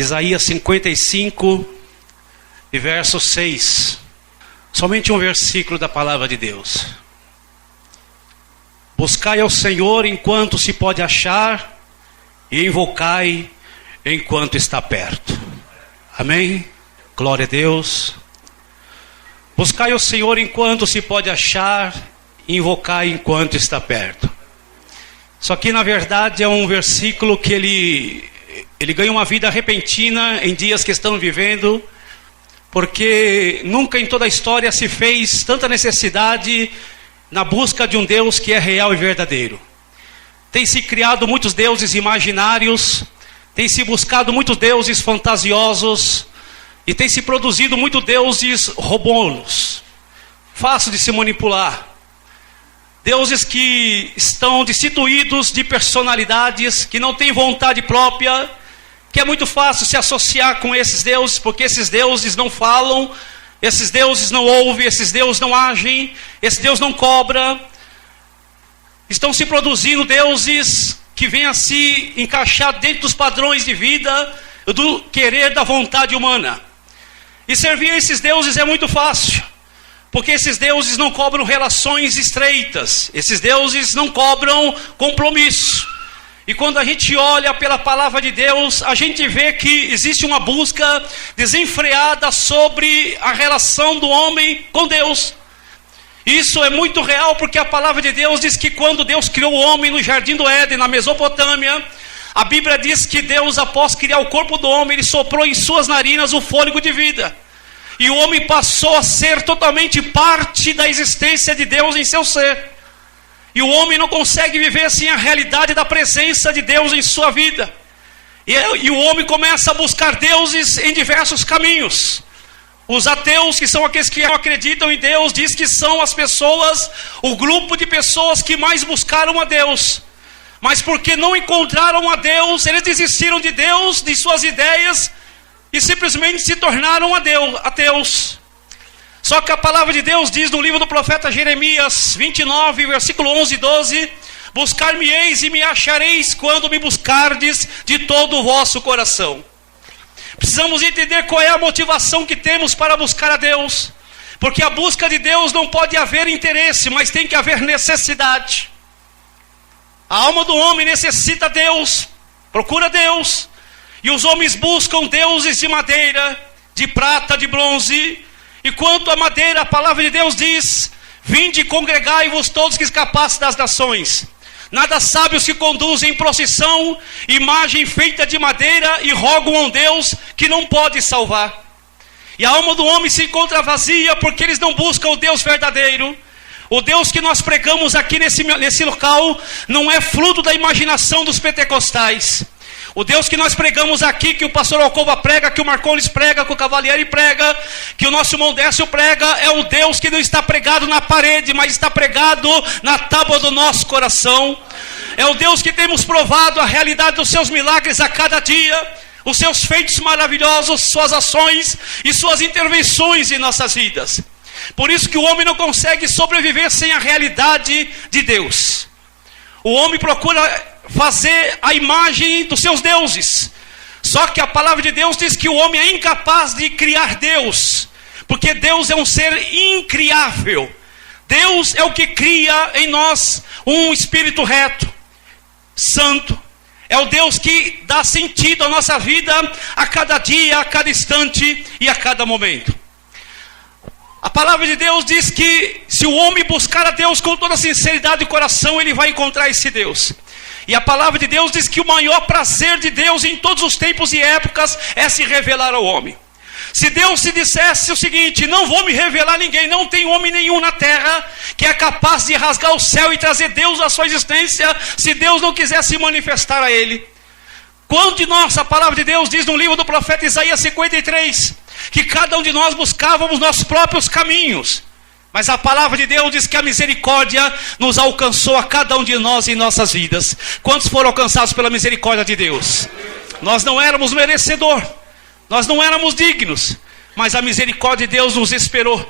Isaías 55 e verso 6. Somente um versículo da palavra de Deus. Buscai ao Senhor enquanto se pode achar, e invocai enquanto está perto. Amém? Glória a Deus. Buscai ao Senhor enquanto se pode achar, e invocai enquanto está perto. Isso aqui na verdade é um versículo que ele ganha uma vida repentina em dias que estão vivendo, porque nunca em toda a história se fez tanta necessidade na busca de um Deus que é real e verdadeiro. Tem se criado muitos deuses imaginários, tem se buscado muitos deuses fantasiosos, e tem se produzido muitos deuses robôs, fácil de se manipular. Deuses que estão destituídos de personalidades, que não têm vontade própria, que é muito fácil se associar com esses deuses, porque esses deuses não falam, esses deuses não ouvem, esses deuses não agem, esse Deus não cobra. Estão se produzindo deuses que vêm a se encaixar dentro dos padrões de vida, do querer da vontade humana. E servir a esses deuses é muito fácil, porque esses deuses não cobram relações estreitas, esses deuses não cobram compromisso. E quando a gente olha pela palavra de Deus, a gente vê que existe uma busca desenfreada sobre a relação do homem com Deus. Isso é muito real, porque a palavra de Deus diz que quando Deus criou o homem no jardim do Éden, na Mesopotâmia, a Bíblia diz que Deus, após criar o corpo do homem, ele soprou em suas narinas o fôlego de vida. E o homem passou a ser totalmente parte da existência de Deus em seu ser. E o homem não consegue viver sem a realidade da presença de Deus em sua vida. E o homem começa a buscar deuses em diversos caminhos. Os ateus, que são aqueles que não acreditam em Deus, diz que são as pessoas, o grupo de pessoas que mais buscaram a Deus. Mas porque não encontraram a Deus, eles desistiram de Deus, de suas ideias, e simplesmente se tornaram ateus. Só que a palavra de Deus diz no livro do profeta Jeremias 29, versículo 11 e 12: buscar-me-eis e me achareis quando me buscardes de todo o vosso coração. Precisamos entender qual é a motivação que temos para buscar a Deus, porque a busca de Deus não pode haver interesse, mas tem que haver necessidade. A alma do homem necessita Deus, procura Deus, e os homens buscam deuses de madeira, de prata, de bronze. E quanto à madeira, a palavra de Deus diz: vinde e congregai-vos todos que escapassem das nações. Nada sábios que conduzem em procissão, imagem feita de madeira, e rogam a um Deus que não pode salvar. E a alma do homem se encontra vazia, porque eles não buscam o Deus verdadeiro. O Deus que nós pregamos aqui nesse local não é fruto da imaginação dos pentecostais. O Deus que nós pregamos aqui, que o pastor Alcova prega, que o Marcones prega, que o Cavalieri prega, que o nosso irmão Décio prega, é o Deus que não está pregado na parede, mas está pregado na tábua do nosso coração. É o Deus que temos provado a realidade dos seus milagres a cada dia, os seus feitos maravilhosos, suas ações e suas intervenções em nossas vidas. Por isso que o homem não consegue sobreviver sem a realidade de Deus. O homem procura fazer a imagem dos seus deuses. Só que a palavra de Deus diz que o homem é incapaz de criar Deus, porque Deus é um ser incriável. Deus é o que cria em nós um espírito reto, santo. É o Deus que dá sentido à nossa vida a cada dia, a cada instante e a cada momento. A palavra de Deus diz que se o homem buscar a Deus com toda a sinceridade de coração, ele vai encontrar esse Deus. E a palavra de Deus diz que o maior prazer de Deus em todos os tempos e épocas é se revelar ao homem. Se Deus se dissesse o seguinte: não vou me revelar a ninguém, não tem homem nenhum na terra que é capaz de rasgar o céu e trazer Deus à sua existência, se Deus não quiser se manifestar a ele. Quando de nós, a palavra de Deus diz no livro do profeta Isaías 53, que cada um de nós buscávamos nossos próprios caminhos. Mas a palavra de Deus diz que a misericórdia nos alcançou a cada um de nós em nossas vidas. Quantos foram alcançados pela misericórdia de Deus? Nós não éramos merecedor, nós não éramos dignos, mas a misericórdia de Deus nos esperou.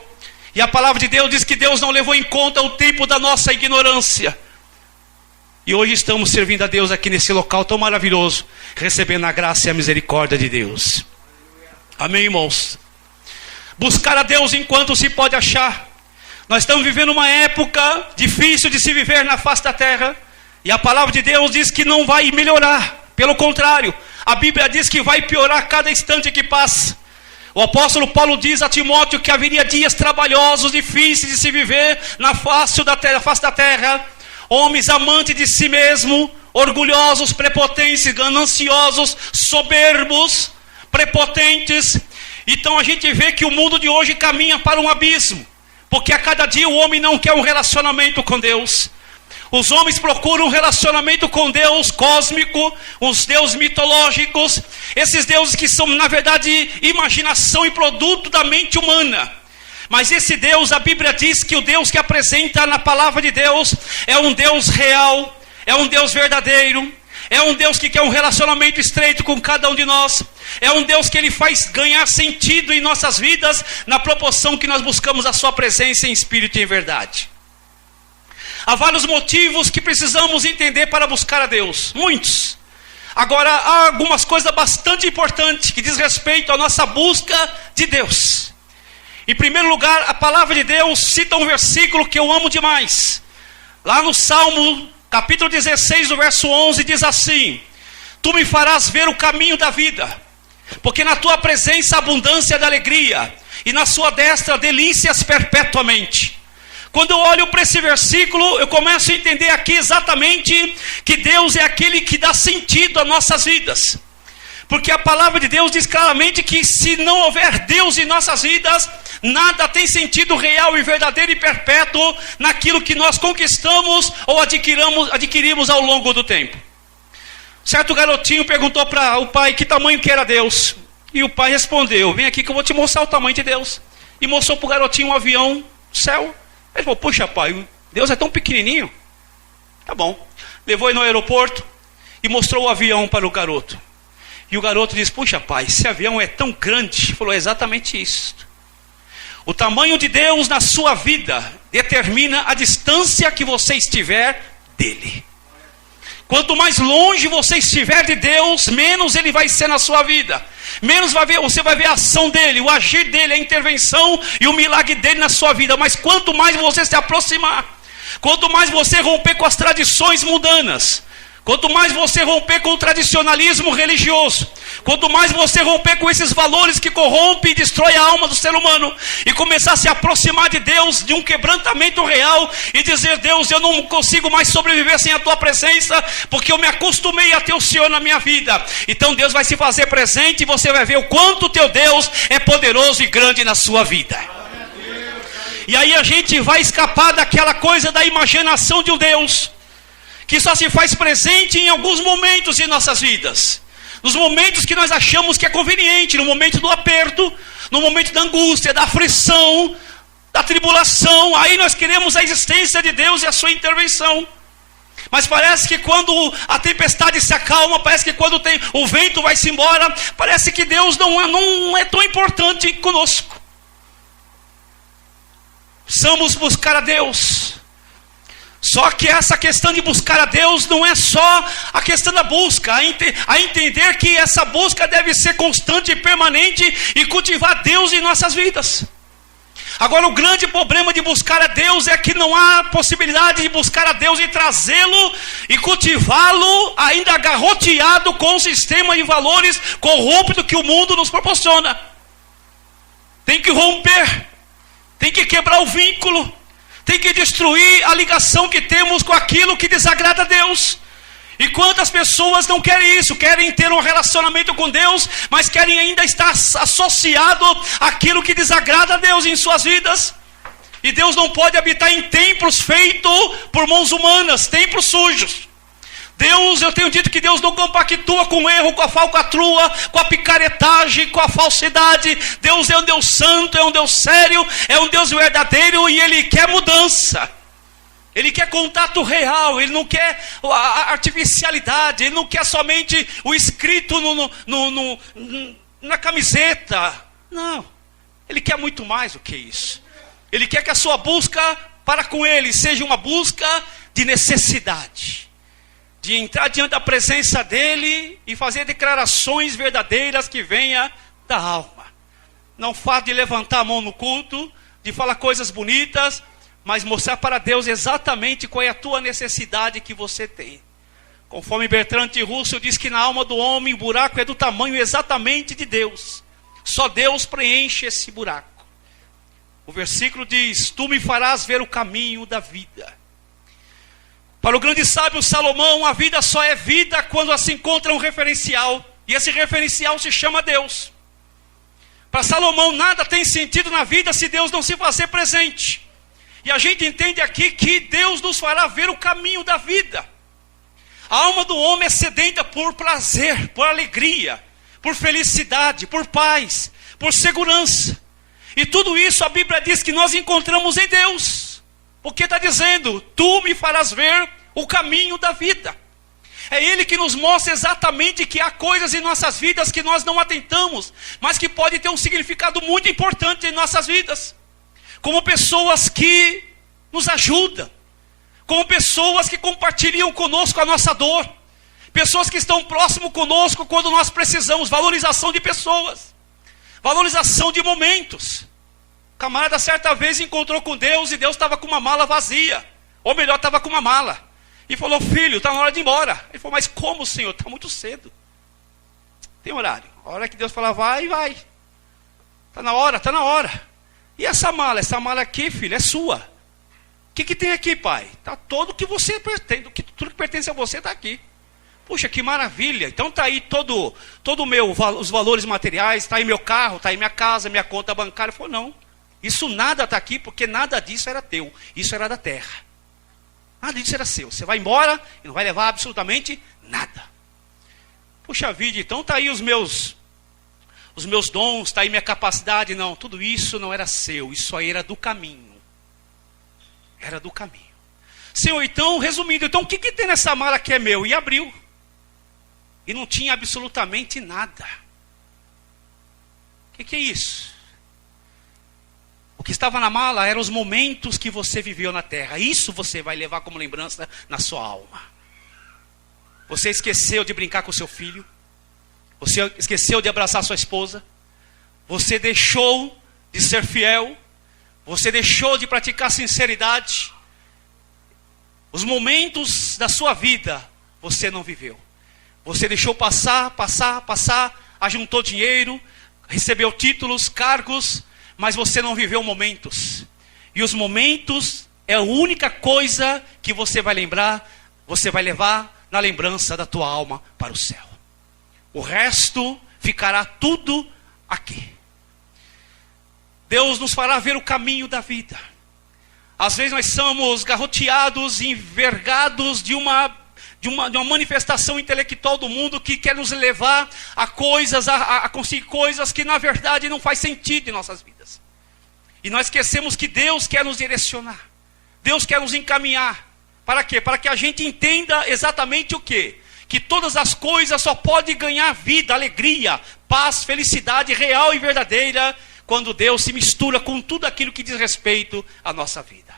E a palavra de Deus diz que Deus não levou em conta o tempo da nossa ignorância. E hoje estamos servindo a Deus aqui nesse local tão maravilhoso, recebendo a graça e a misericórdia de Deus. Amém, irmãos? Buscar a Deus enquanto se pode achar. Nós estamos vivendo uma época difícil de se viver na face da terra. E a palavra de Deus diz que não vai melhorar. Pelo contrário, a Bíblia diz que vai piorar a cada instante que passa. O apóstolo Paulo diz a Timóteo que haveria dias trabalhosos, difíceis de se viver na face da terra. Homens amantes de si mesmo, orgulhosos, prepotentes, gananciosos, soberbos, prepotentes. Então a gente vê que o mundo de hoje caminha para um abismo, porque a cada dia o homem não quer um relacionamento com Deus. Os homens procuram um relacionamento com Deus cósmico, os deuses mitológicos, esses deuses que são na verdade imaginação e produto da mente humana. Mas esse Deus, a Bíblia diz que o Deus que apresenta na palavra de Deus é um Deus real, é um Deus verdadeiro, é um Deus que quer um relacionamento estreito com cada um de nós, é um Deus que Ele faz ganhar sentido em nossas vidas, na proporção que nós buscamos a Sua presença em espírito e em verdade. Há vários motivos que precisamos entender para buscar a Deus, muitos. Agora, há algumas coisas bastante importantes que diz respeito à nossa busca de Deus. Em primeiro lugar, a palavra de Deus cita um versículo que eu amo demais. Lá no Salmo, capítulo 16, do verso 11, diz assim: Tu me farás ver o caminho da vida, porque na tua presença há abundância de alegria, e na sua destra delícias perpetuamente. Quando eu olho para esse versículo, eu começo a entender aqui exatamente que Deus é aquele que dá sentido às nossas vidas. Porque a palavra de Deus diz claramente que se não houver Deus em nossas vidas, nada tem sentido real e verdadeiro e perpétuo naquilo que nós conquistamos ou adquirimos ao longo do tempo. Certo garotinho perguntou para o pai que tamanho que era Deus. E o pai respondeu: vem aqui que eu vou te mostrar o tamanho de Deus. E mostrou para o garotinho um avião no céu. Ele falou: puxa pai, Deus é tão pequenininho. Tá bom. Levou ele no aeroporto e mostrou o avião para o garoto. E o garoto disse: puxa pai, esse avião é tão grande. Ele falou: é exatamente isso. O tamanho de Deus na sua vida determina a distância que você estiver dele. Quanto mais longe você estiver de Deus, menos Ele vai ser na sua vida. Menos você vai ver a ação dEle, o agir dEle, a intervenção e o milagre dEle na sua vida. Mas quanto mais você se aproximar, quanto mais você romper com as tradições mundanas, quanto mais você romper com o tradicionalismo religioso, quanto mais você romper com esses valores que corrompem e destroem a alma do ser humano, e começar a se aproximar de Deus, de um quebrantamento real, e dizer: Deus, eu não consigo mais sobreviver sem a tua presença, porque eu me acostumei a ter o Senhor na minha vida. Então Deus vai se fazer presente, e você vai ver o quanto o teu Deus é poderoso e grande na sua vida. E aí a gente vai escapar daquela coisa da imaginação de um Deus que só se faz presente em alguns momentos em nossas vidas. Nos momentos que nós achamos que é conveniente, no momento do aperto, no momento da angústia, da aflição, da tribulação. Aí nós queremos a existência de Deus e a sua intervenção. Mas parece que quando a tempestade se acalma, parece que quando o vento vai se embora, parece que Deus não é tão importante conosco. Precisamos buscar a Deus. Só que essa questão de buscar a Deus não é só a questão da busca, a entender que essa busca deve ser constante e permanente e cultivar Deus em nossas vidas. Agora, o grande problema de buscar a Deus é que não há possibilidade de buscar a Deus e trazê-lo e cultivá-lo ainda agarroteado com o sistema de valores corrupto que o mundo nos proporciona. Tem que romper, tem que quebrar o vínculo, tem que destruir a ligação que temos com aquilo que desagrada a Deus. E quantas pessoas não querem isso? Querem ter um relacionamento com Deus, mas querem ainda estar associado àquilo que desagrada a Deus em suas vidas. E Deus não pode habitar em templos feitos por mãos humanas, templos sujos. Deus, eu tenho dito que Deus não compactua com o erro, com a falcatrua, com a picaretagem, com a falsidade. Deus é um Deus santo, é um Deus sério, é um Deus verdadeiro, e Ele quer mudança. Ele quer contato real, Ele não quer a artificialidade, Ele não quer somente o escrito na camiseta. Não, Ele quer muito mais do que isso. Ele quer que a sua busca para com Ele seja uma busca de necessidade. de entrar diante da presença dele e fazer declarações verdadeiras que venham da alma. Não fato de levantar a mão no culto, de falar coisas bonitas, mas mostrar para Deus exatamente qual é a tua necessidade que você tem. Conforme Bertrand Russell diz que na alma do homem o buraco é do tamanho exatamente de Deus. Só Deus preenche esse buraco. O versículo diz: tu me farás ver o caminho da vida. Para o grande sábio Salomão, a vida só é vida quando se encontra um referencial. E esse referencial se chama Deus. Para Salomão, nada tem sentido na vida se Deus não se fazer presente. E a gente entende aqui que Deus nos fará ver o caminho da vida. A alma do homem é sedenta por prazer, por alegria, por felicidade, por paz, por segurança. E tudo isso a Bíblia diz que nós encontramos em Deus. Porque está dizendo: tu me farás ver o caminho da vida. É Ele que nos mostra exatamente que há coisas em nossas vidas que nós não atentamos, mas que podem ter um significado muito importante em nossas vidas. Como pessoas que nos ajudam, como pessoas que compartilham conosco a nossa dor, pessoas que estão próximo conosco quando nós precisamos. Valorização de pessoas, valorização de momentos. O camarada certa vez encontrou com Deus e Deus estava com uma mala vazia, ou melhor, estava com uma mala, e falou: filho, está na hora de ir embora. Ele falou: mas como, Senhor? Está muito cedo, tem horário. A hora que Deus fala vai, vai. Está na hora, está na hora. E essa mala aqui, filho, é sua. O que tem aqui, pai? Está todo o que você pertence, tudo que pertence a você está aqui. Puxa, que maravilha. Então está aí todo os valores materiais, está aí meu carro, está aí minha casa, minha conta bancária. Ele falou: não, isso nada está aqui, porque nada disso era teu, isso era da terra. Nada disso era seu. Você vai embora e não vai levar absolutamente nada. Puxa vida, então está aí os meus dons, está aí minha capacidade. Não, tudo isso não era seu, isso aí era do caminho. Era do caminho. Senhor, então, resumindo, então o que tem nessa mala que é meu? E abriu. E não tinha absolutamente nada. O que é isso? O que estava na mala eram os momentos que você viveu na terra. Isso você vai levar como lembrança na sua alma. Você esqueceu de brincar com o seu filho. Você esqueceu de abraçar sua esposa. Você deixou de ser fiel. Você deixou de praticar sinceridade. Os momentos da sua vida você não viveu. Você deixou passar, ajuntou dinheiro, recebeu títulos, cargos, mas você não viveu momentos. E os momentos é a única coisa que você vai lembrar, você vai levar na lembrança da tua alma para o céu. O resto ficará tudo aqui. Deus nos fará ver o caminho da vida. Às vezes nós somos garroteados, envergados de uma manifestação intelectual do mundo que quer nos levar a coisas, a conseguir coisas que na verdade não faz sentido em nossas vidas. E nós esquecemos que Deus quer nos direcionar. Deus quer nos encaminhar. Para quê? Para que a gente entenda exatamente o quê? Que todas as coisas só podem ganhar vida, alegria, paz, felicidade real e verdadeira quando Deus se mistura com tudo aquilo que diz respeito à nossa vida.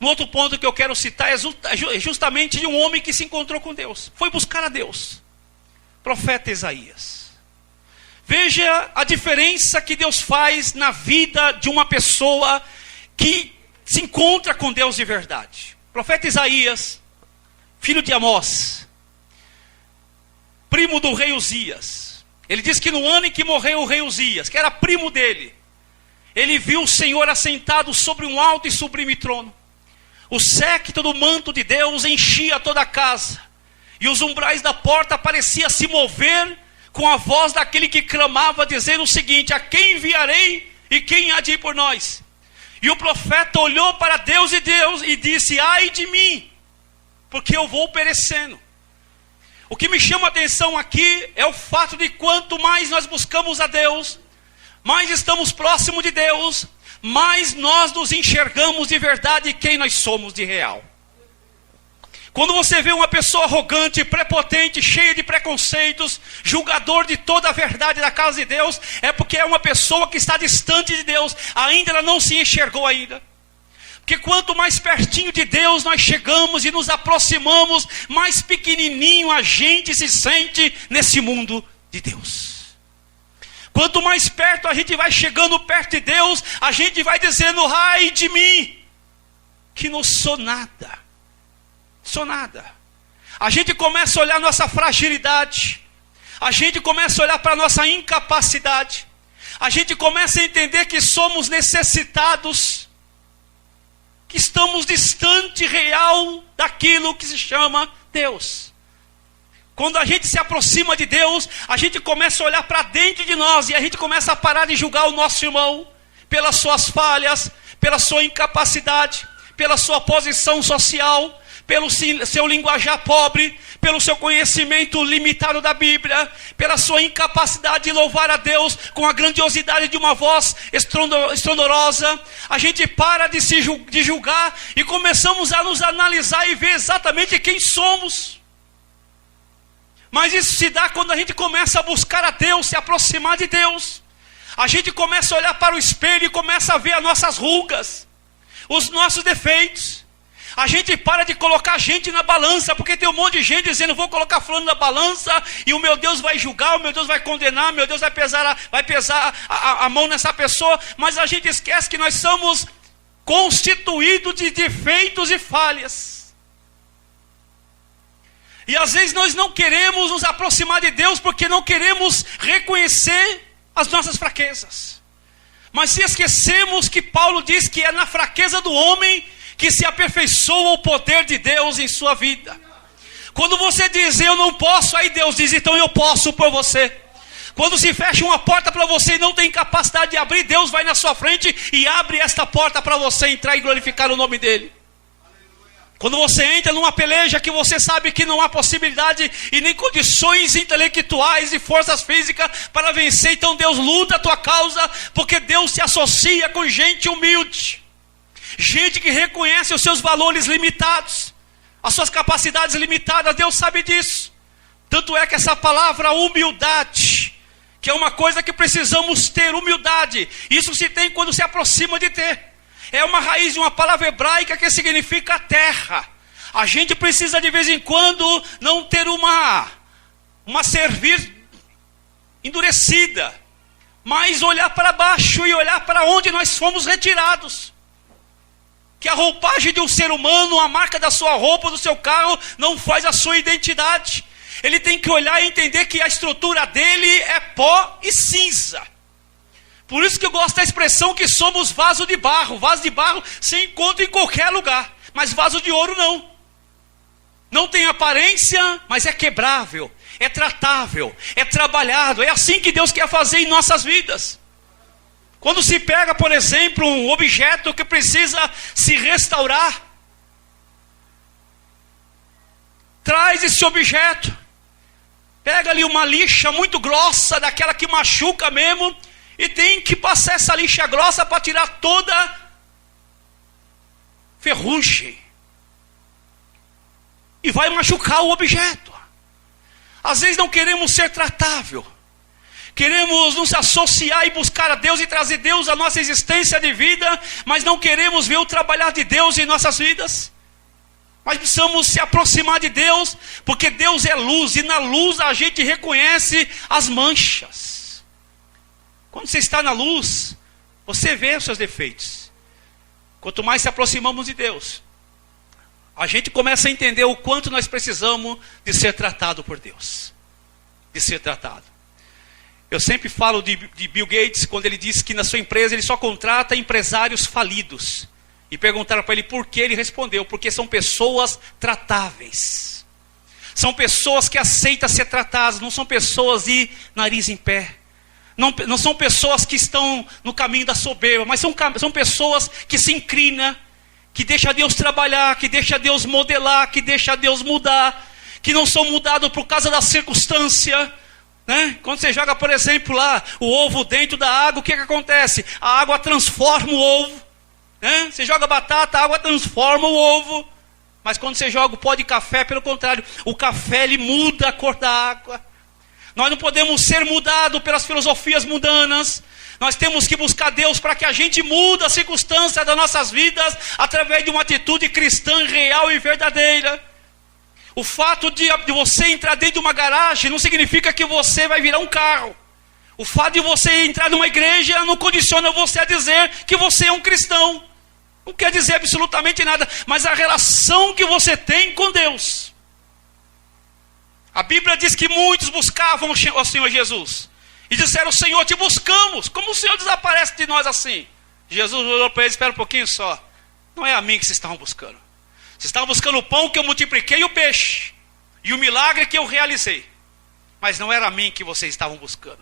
Um outro ponto que eu quero citar é justamente de um homem que se encontrou com Deus. Foi buscar a Deus. Profeta Isaías. Veja a diferença que Deus faz na vida de uma pessoa que se encontra com Deus de verdade. Profeta Isaías, filho de Amós, primo do rei Uzias. Ele diz que no ano em que morreu o rei Uzias, que era primo dele, ele viu o Senhor assentado sobre um alto e sublime trono. O séquito do manto de Deus enchia toda a casa, e os umbrais da porta pareciam se mover com a voz daquele que clamava, dizendo o seguinte: a quem enviarei e quem há de ir por nós? E o profeta olhou para Deus e disse: ai de mim, porque eu vou perecendo. O que me chama a atenção aqui é o fato de quanto mais nós buscamos a Deus, mais estamos próximos de Deus, mais nós nos enxergamos de verdade quem nós somos de real. Quando você vê uma pessoa arrogante, prepotente, cheia de preconceitos, julgador de toda a verdade da casa de Deus, é porque é uma pessoa que está distante de Deus, ainda ela não se enxergou ainda. Porque quanto mais pertinho de Deus nós chegamos e nos aproximamos, mais pequenininho a gente se sente nesse mundo de Deus. Quanto mais perto a gente vai chegando perto de Deus, a gente vai dizendo: ai de mim, que não sou nada. Sou nada. A gente começa a olhar nossa fragilidade. A gente começa a olhar para a nossa incapacidade. A gente começa a entender que somos necessitados, que estamos distante real daquilo que se chama Deus. Quando a gente se aproxima de Deus, a gente começa a olhar para dentro de nós e a gente começa a parar de julgar o nosso irmão pelas suas falhas, pela sua incapacidade, pela sua posição social, pelo seu linguajar pobre, pelo seu conhecimento limitado da Bíblia, pela sua incapacidade de louvar a Deus com a grandiosidade de uma voz estrondorosa. A gente para de julgar e começamos a nos analisar e ver exatamente quem somos. Mas isso se dá quando a gente começa a buscar a Deus, se aproximar de Deus. A gente começa a olhar para o espelho e começa a ver as nossas rugas, os nossos defeitos. A gente para de colocar gente na balança, porque tem um monte de gente dizendo: vou colocar fulano na balança, e o meu Deus vai julgar, o meu Deus vai condenar, meu Deus vai pesar a mão nessa pessoa. Mas a gente esquece que nós somos constituídos de defeitos e falhas. E às vezes nós não queremos nos aproximar de Deus porque não queremos reconhecer as nossas fraquezas. Mas se esquecemos que Paulo diz que é na fraqueza do homem que se aperfeiçoa o poder de Deus em sua vida. Quando você diz: eu não posso, aí Deus diz: então eu posso por você. Quando se fecha uma porta para você e não tem capacidade de abrir, Deus vai na sua frente e abre esta porta para você entrar e glorificar o nome dele. Quando você entra numa peleja que você sabe que não há possibilidade e nem condições intelectuais e forças físicas para vencer, então Deus luta a tua causa, porque Deus se associa com gente humilde. Gente que reconhece os seus valores limitados, as suas capacidades limitadas. Deus sabe disso. Tanto é que essa palavra humildade, que é uma coisa que precisamos ter, humildade, isso se tem quando se aproxima de ter. É uma raiz de uma palavra hebraica que significa terra. A gente precisa de vez em quando não ter uma cerviz endurecida, mas olhar para baixo e olhar para onde nós fomos retirados. Que a roupagem de um ser humano, a marca da sua roupa, do seu carro, não faz a sua identidade. Ele tem que olhar e entender que a estrutura dele é pó e cinza. Por isso que eu gosto da expressão que somos vaso de barro. Vaso de barro se encontra em qualquer lugar, mas vaso de ouro não. Não tem aparência, mas é quebrável, é tratável, é trabalhado. É assim que Deus quer fazer em nossas vidas. Quando se pega, por exemplo, um objeto que precisa se restaurar, traz esse objeto, pega ali uma lixa muito grossa, daquela que machuca mesmo, e tem que passar essa lixa grossa para tirar toda ferrugem. E vai machucar o objeto. Às vezes não queremos ser tratável. Queremos nos associar e buscar a Deus e trazer Deus à nossa existência de vida, mas não queremos ver o trabalhar de Deus em nossas vidas. Mas precisamos se aproximar de Deus, porque Deus é luz, e na luz a gente reconhece as manchas. Quando você está na luz, você vê os seus defeitos. Quanto mais se aproximamos de Deus, a gente começa a entender o quanto nós precisamos de ser tratado por Deus. De ser tratado. Eu sempre falo de Bill Gates, quando ele disse que na sua empresa ele só contrata empresários falidos. E perguntaram para ele por que, ele respondeu: porque são pessoas tratáveis. São pessoas que aceitam ser tratadas, não são pessoas de nariz em pé. Não são pessoas que estão no caminho da soberba, mas são pessoas que se inclinam, que deixam Deus trabalhar, que deixam Deus modelar, que deixam Deus mudar, que não são mudados por causa da circunstância. Né? Quando você joga, por exemplo, lá o ovo dentro da água, o que acontece? A água transforma o ovo. Né? Você joga batata, a água transforma o ovo. Mas quando você joga o pó de café, pelo contrário, o café ele muda a cor da água. Nós não podemos ser mudados pelas filosofias mundanas. Nós temos que buscar Deus para que a gente mude a circunstância das nossas vidas através de uma atitude cristã real e verdadeira. O fato de você entrar dentro de uma garagem não significa que você vai virar um carro. O fato de você entrar numa igreja não condiciona você a dizer que você é um cristão. Não quer dizer absolutamente nada, mas a relação que você tem com Deus. A Bíblia diz que muitos buscavam o Senhor Jesus. E disseram: Senhor, te buscamos. Como o Senhor desaparece de nós assim? Jesus olhou para eles: espera um pouquinho só. Não é a mim que vocês estavam buscando. Vocês estavam buscando o pão que eu multipliquei e o peixe. E o milagre que eu realizei. Mas não era a mim que vocês estavam buscando.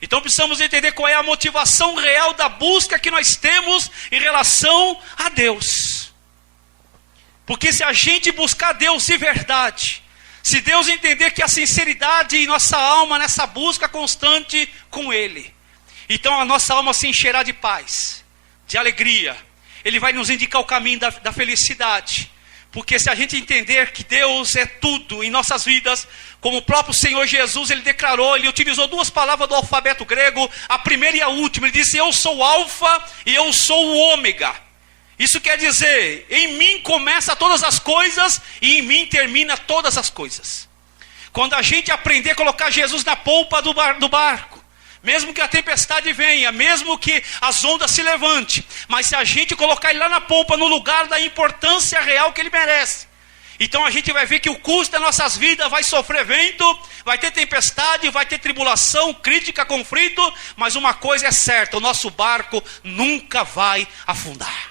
Então precisamos entender qual é a motivação real da busca que nós temos em relação a Deus. Porque se a gente buscar Deus de verdade, se Deus entender que a sinceridade em nossa alma, nessa busca constante com Ele, então a nossa alma se encherá de paz, de alegria. Ele vai nos indicar o caminho da felicidade. Porque se a gente entender que Deus é tudo em nossas vidas, como o próprio Senhor Jesus, Ele declarou, Ele utilizou duas palavras do alfabeto grego, a primeira e a última. Ele disse: eu sou o alfa e eu sou o ômega. Isso quer dizer, em mim começa todas as coisas e em mim termina todas as coisas. Quando a gente aprender a colocar Jesus na polpa do barco, mesmo que a tempestade venha, mesmo que as ondas se levantem, mas se a gente colocar ele lá na polpa, no lugar da importância real que ele merece, então a gente vai ver que o custo das nossas vidas vai sofrer vento, vai ter tempestade, vai ter tribulação, crítica, conflito, mas uma coisa é certa: o nosso barco nunca vai afundar.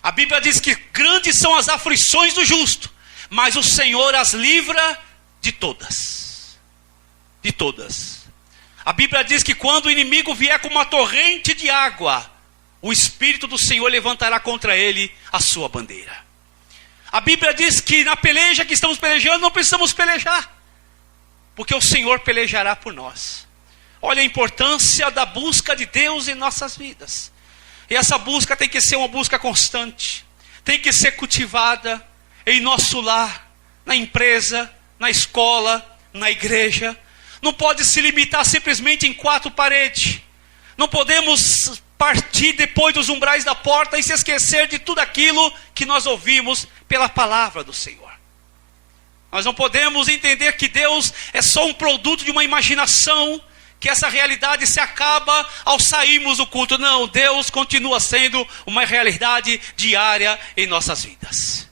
A Bíblia diz que grandes são as aflições do justo, mas o Senhor as livra de todas. De todas. A Bíblia diz que quando o inimigo vier com uma torrente de água, o Espírito do Senhor levantará contra ele a sua bandeira. A Bíblia diz que na peleja que estamos pelejando, não precisamos pelejar, porque o Senhor pelejará por nós. Olha a importância da busca de Deus em nossas vidas. E essa busca tem que ser uma busca constante, tem que ser cultivada em nosso lar, na empresa, na escola, na igreja. Não pode se limitar simplesmente em quatro paredes. Não podemos partir depois dos umbrais da porta e se esquecer de tudo aquilo que nós ouvimos pela palavra do Senhor. Nós não podemos entender que Deus é só um produto de uma imaginação, que essa realidade se acaba ao sairmos do culto. Não, Deus continua sendo uma realidade diária em nossas vidas.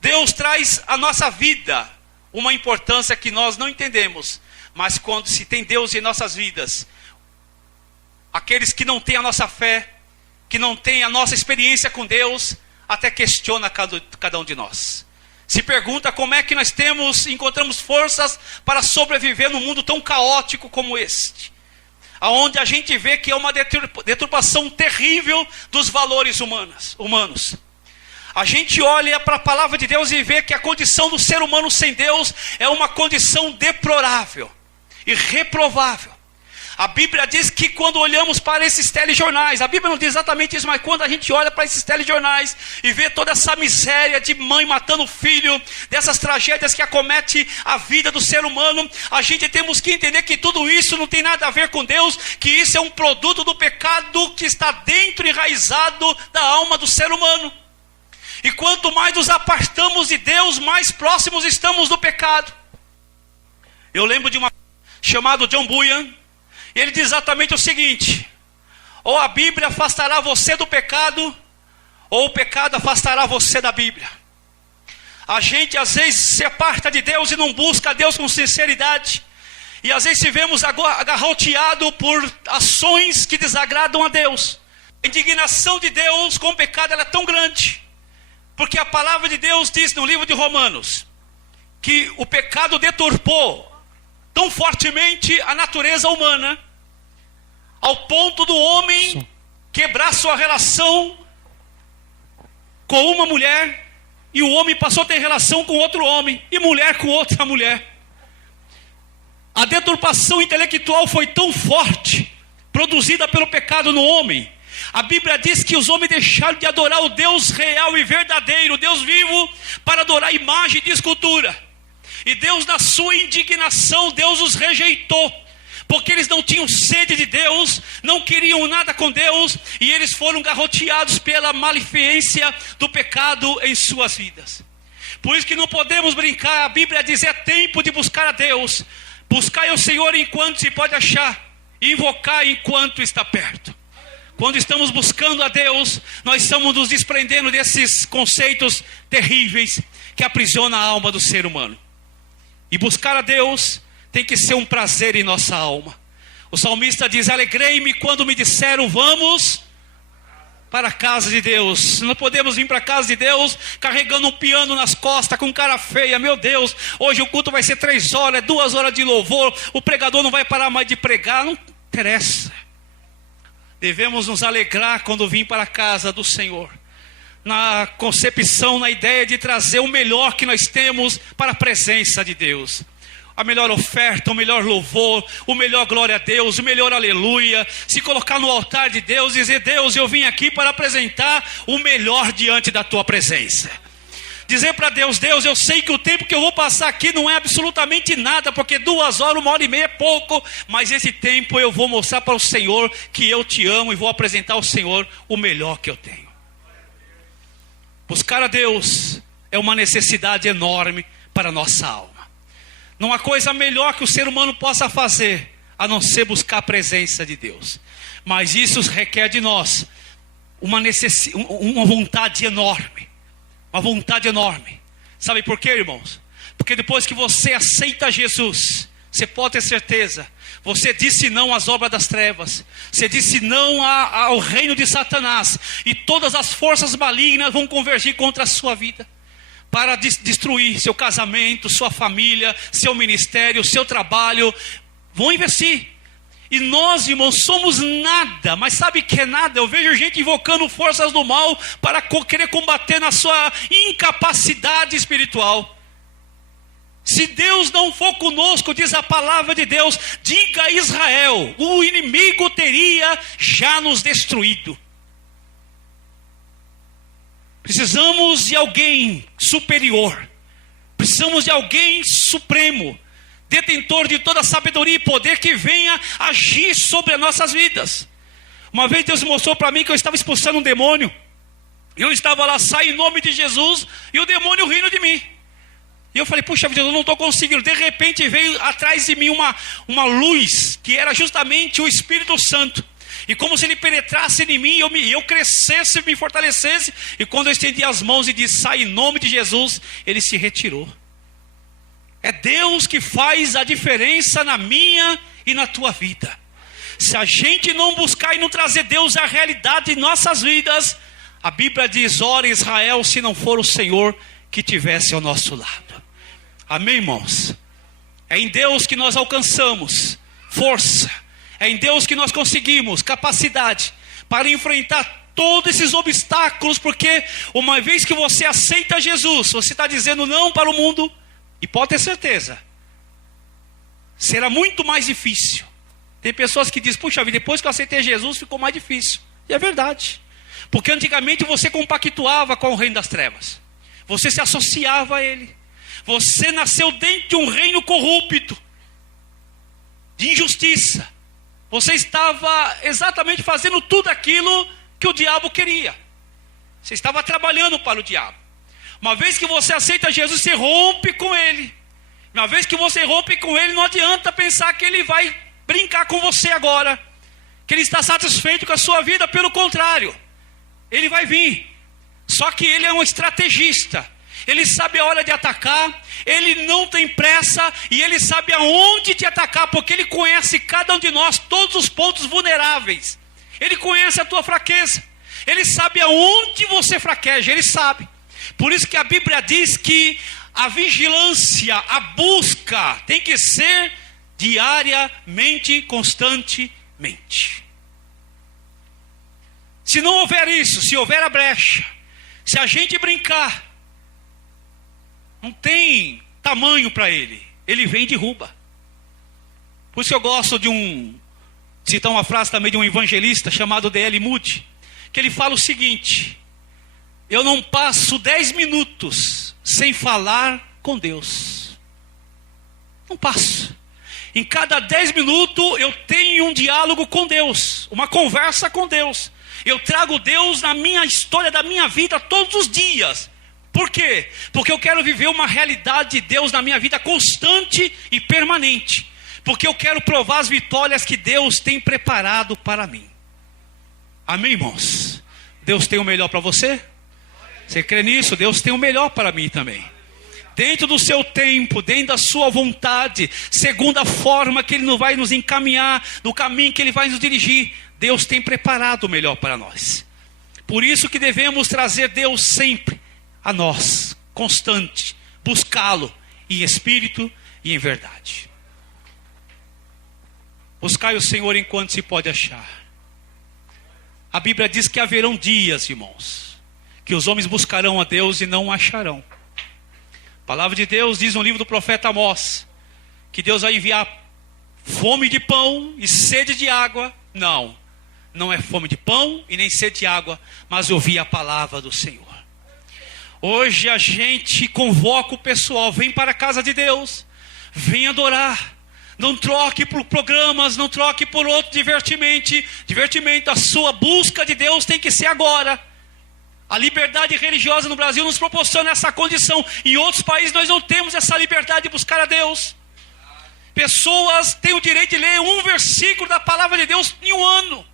Deus traz à nossa vida uma importância que nós não entendemos. Mas quando se tem Deus em nossas vidas, aqueles que não têm a nossa fé, que não têm a nossa experiência com Deus, até questiona cada um de nós. Se pergunta como é que nós encontramos forças para sobreviver num mundo tão caótico como este. Onde a gente vê que é uma deturpação terrível dos valores humanos. A gente olha para a palavra de Deus e vê que a condição do ser humano sem Deus é uma condição deplorável e reprovável. A Bíblia diz que quando olhamos para esses telejornais, a Bíblia não diz exatamente isso, mas quando a gente olha para esses telejornais e vê toda essa miséria de mãe matando filho, dessas tragédias que acometem a vida do ser humano, a gente temos que entender que tudo isso não tem nada a ver com Deus, que isso é um produto do pecado que está dentro, enraizado da alma do ser humano. E quanto mais nos apartamos de Deus, mais próximos estamos do pecado. Eu lembro de uma chamado John Bunyan, e ele diz exatamente o seguinte: ou a Bíblia afastará você do pecado, ou o pecado afastará você da Bíblia. A gente às vezes se aparta de Deus e não busca a Deus com sinceridade, e às vezes se vemos agarroteado por ações que desagradam a Deus. A indignação de Deus com o pecado ela é tão grande, porque a palavra de Deus diz no livro de Romanos que o pecado deturpou tão fortemente a natureza humana, ao ponto do homem quebrar sua relação com uma mulher, e o homem passou a ter relação com outro homem, e mulher com outra mulher. A deturpação intelectual foi tão forte, produzida pelo pecado no homem. A Bíblia diz que os homens deixaram de adorar o Deus real e verdadeiro, o Deus vivo, para adorar imagem de escultura. E Deus, na sua indignação, Deus os rejeitou. Porque eles não tinham sede de Deus, não queriam nada com Deus, e eles foram garroteados pela malefícia do pecado em suas vidas. Por isso que não podemos brincar, a Bíblia diz: é tempo de buscar a Deus. Buscai o Senhor enquanto se pode achar, e invocar enquanto está perto. Quando estamos buscando a Deus, nós estamos nos desprendendo desses conceitos terríveis que aprisionam a alma do ser humano. E buscar a Deus tem que ser um prazer em nossa alma. O salmista diz: alegrei-me quando me disseram, vamos para a casa de Deus. Não podemos vir para a casa de Deus carregando um piano nas costas, com cara feia. Meu Deus, hoje o culto vai ser 3 horas, 2 horas de louvor, o pregador não vai parar mais de pregar. Não interessa. Devemos nos alegrar quando vim para a casa do Senhor, na concepção, na ideia de trazer o melhor que nós temos para a presença de Deus. A melhor oferta, o melhor louvor, o melhor glória a Deus, o melhor aleluia. Se colocar no altar de Deus e dizer: Deus, eu vim aqui para apresentar o melhor diante da tua presença. Dizer para Deus: Deus, eu sei que o tempo que eu vou passar aqui não é absolutamente nada, porque 2 horas, 1h30 é pouco, mas esse tempo eu vou mostrar para o Senhor que eu te amo e vou apresentar ao Senhor o melhor que eu tenho. Buscar a Deus é uma necessidade enorme para a nossa alma. Não há coisa melhor que o ser humano possa fazer, a não ser buscar a presença de Deus. Mas isso requer de nós uma vontade enorme. Uma vontade enorme. Sabe por quê, irmãos? Porque depois que você aceita Jesus, você pode ter certeza, você disse não às obras das trevas, você disse não ao reino de Satanás, e todas as forças malignas vão convergir contra a sua vida, para destruir seu casamento, sua família, seu ministério, seu trabalho. Vão investir. E nós, irmãos, somos nada. Mas sabe o que é nada? Eu vejo gente invocando forças do mal para querer combater na sua incapacidade espiritual. Se Deus não for conosco, diz a palavra de Deus, diga a Israel, o inimigo teria já nos destruído. Precisamos de alguém superior. Precisamos de alguém supremo, detentor de toda sabedoria e poder, que venha agir sobre as nossas vidas. Uma vez Deus mostrou para mim que eu estava expulsando um demônio. Eu estava lá, sai em nome de Jesus, e o demônio rindo de mim. E eu falei: puxa vida, eu não estou conseguindo. De repente veio atrás de mim uma luz, que era justamente o Espírito Santo. E como se ele penetrasse em mim, eu crescesse, me fortalecesse. E quando eu estendi as mãos e disse: sai em nome de Jesus, ele se retirou. É Deus que faz a diferença na minha e na tua vida. Se a gente não buscar e não trazer Deus à realidade em nossas vidas, a Bíblia diz: ora Israel, se não for o Senhor que tivesse ao nosso lado. Amém, irmãos? É em Deus que nós alcançamos força. É em Deus que nós conseguimos capacidade para enfrentar todos esses obstáculos, porque uma vez que você aceita Jesus, você está dizendo não para o mundo, e pode ter certeza, será muito mais difícil. Tem pessoas que dizem: puxa vida, depois que eu aceitei Jesus ficou mais difícil. E é verdade, porque antigamente você compactuava com o reino das trevas, você se associava a ele, você nasceu dentro de um reino corrupto, de injustiça. Você estava exatamente fazendo tudo aquilo que o diabo queria. Você estava trabalhando para o diabo. Uma vez que você aceita Jesus, você rompe com ele. Uma vez que você rompe com ele, não adianta pensar que ele vai brincar com você agora, que ele está satisfeito com a sua vida. Pelo contrário, ele vai vir. Só que ele é um estrategista. Ele sabe a hora de atacar, ele não tem pressa, e ele sabe aonde te atacar, porque ele conhece cada um de nós, todos os pontos vulneráveis. Ele conhece a tua fraqueza, ele sabe aonde você fraqueja, ele sabe. Por isso que a Bíblia diz que a vigilância, a busca tem que ser diariamente, constantemente. Se não houver isso, se houver a brecha, se a gente brincar, não tem tamanho para ele. Ele vem e derruba. Por isso que eu gosto de citar uma frase também de um evangelista chamado D.L. Moody, que ele fala o seguinte: eu não passo 10 minutos sem falar com Deus. Não passo. Em cada 10 minutos eu tenho um diálogo com Deus, uma conversa com Deus. Eu trago Deus na minha história da minha vida todos os dias. Por quê? Porque eu quero viver uma realidade de Deus na minha vida constante e permanente. Porque eu quero provar as vitórias que Deus tem preparado para mim. Amém, irmãos? Deus tem o melhor para você? Você crê nisso? Deus tem o melhor para mim também. Dentro do seu tempo, dentro da sua vontade, segundo a forma que Ele não vai nos encaminhar, no caminho que Ele vai nos dirigir, Deus tem preparado o melhor para nós. Por isso que devemos trazer Deus sempre a nós, constante, buscá-lo em espírito e em verdade. Buscai o Senhor enquanto se pode achar. A Bíblia diz que haverão dias, irmãos, que os homens buscarão a Deus e não o acharão. A palavra de Deus diz no livro do profeta Amós, que Deus vai enviar fome de pão e sede de água. Não é fome de pão e nem sede de água, mas ouvir a palavra do Senhor. Hoje a gente convoca o pessoal, vem para a casa de Deus, vem adorar. Não troque por programas, não troque por outro divertimento. A sua busca de Deus tem que ser agora. A liberdade religiosa no Brasil nos proporciona essa condição. Em outros países nós não temos essa liberdade de buscar a Deus. Pessoas têm o direito de ler um versículo da palavra de Deus em um ano.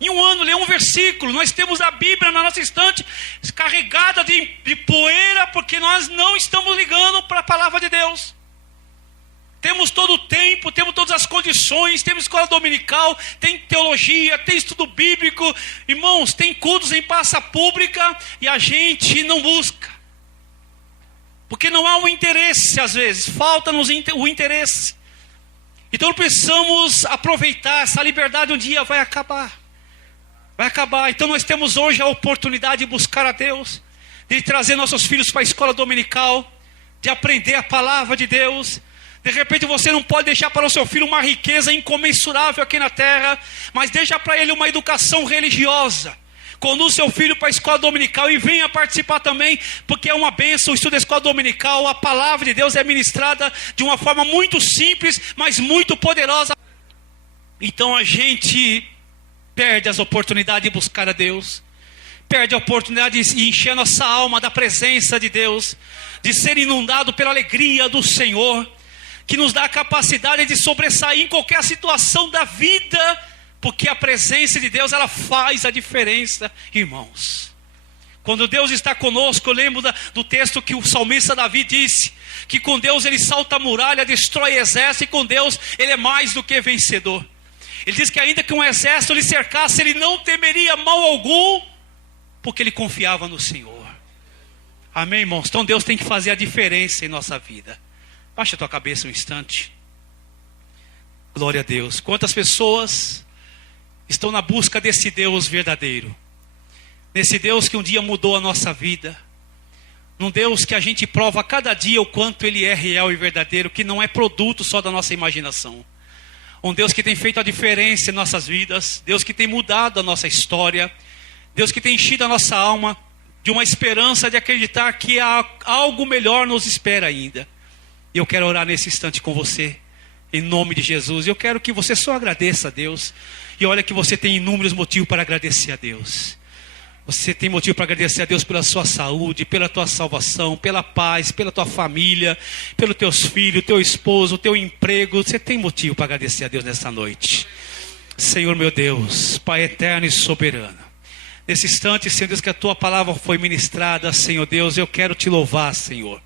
Em um ano, ler um versículo. Nós temos a Bíblia na nossa estante carregada de poeira, porque nós não estamos ligando para a palavra de Deus. Temos todo o tempo, temos todas as condições, temos escola dominical, tem teologia, tem estudo bíblico. Irmãos, tem cultos em praça pública e a gente não busca. Porque não há um interesse às vezes, falta-nos o interesse. Então precisamos aproveitar, essa liberdade um dia vai acabar. Vai acabar. Então nós temos hoje a oportunidade de buscar a Deus, de trazer nossos filhos para a escola dominical, de aprender a palavra de Deus. De repente você não pode deixar para o seu filho uma riqueza incomensurável aqui na terra, mas deixa para ele uma educação religiosa. Conduz seu filho para a escola dominical e venha participar também, porque é uma bênção o estudo da escola dominical. A palavra de Deus é ministrada de uma forma muito simples, mas muito poderosa. Então a gente perde as oportunidades de buscar a Deus, perde a oportunidade de encher nossa alma da presença de Deus, de ser inundado pela alegria do Senhor, que nos dá a capacidade de sobressair em qualquer situação da vida, porque a presença de Deus, ela faz a diferença, irmãos. Quando Deus está conosco, eu lembro do texto que o salmista Davi disse, que com Deus ele salta a muralha, destrói exército, e com Deus ele é mais do que vencedor. Ele diz que ainda que um exército lhe cercasse, ele não temeria mal algum, porque ele confiava no Senhor. Amém, irmãos? Então Deus tem que fazer a diferença em nossa vida. Baixa a tua cabeça um instante. Glória a Deus. Quantas pessoas estão na busca desse Deus verdadeiro, nesse Deus que um dia mudou a nossa vida, num Deus que a gente prova a cada dia o quanto Ele é real e verdadeiro, que não é produto só da nossa imaginação. Um Deus que tem feito a diferença em nossas vidas, Deus que tem mudado a nossa história, Deus que tem enchido a nossa alma de uma esperança de acreditar que algo melhor nos espera ainda. E eu quero orar nesse instante com você, em nome de Jesus. Eu quero que você só agradeça a Deus. E olha que você tem inúmeros motivos para agradecer a Deus. Você tem motivo para agradecer a Deus pela sua saúde, pela tua salvação, pela paz, pela tua família, pelos teus filhos, teu esposo, teu emprego. Você tem motivo para agradecer a Deus nessa noite. Senhor meu Deus, Pai eterno e soberano, nesse instante, Senhor Deus, que a tua palavra foi ministrada, Senhor Deus, eu quero te louvar, Senhor,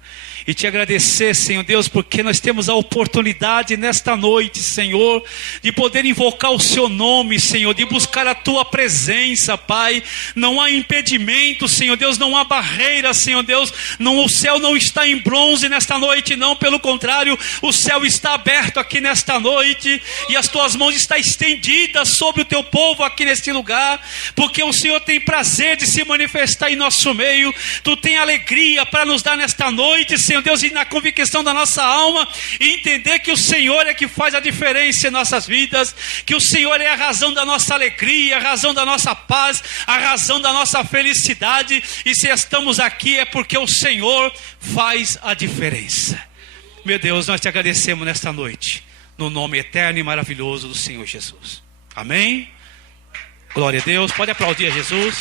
e te agradecer, Senhor Deus, porque nós temos a oportunidade nesta noite, Senhor, de poder invocar o Seu nome, Senhor, de buscar a Tua presença, Pai. Não há impedimento, Senhor Deus, não há barreira, Senhor Deus, não, o céu não está em bronze nesta noite, não, pelo contrário, o céu está aberto aqui nesta noite, e as Tuas mãos estão estendidas sobre o Teu povo aqui neste lugar, porque o Senhor tem prazer de se manifestar em nosso meio. Tu tem alegria para nos dar nesta noite, Senhor Deus, e na convicção da nossa alma, e entender que o Senhor é que faz a diferença em nossas vidas, que o Senhor é a razão da nossa alegria, a razão da nossa paz, a razão da nossa felicidade, e se estamos aqui é porque o Senhor faz a diferença. Meu Deus, nós te agradecemos nesta noite, no nome eterno e maravilhoso do Senhor Jesus. Amém? Glória a Deus. Pode aplaudir a Jesus.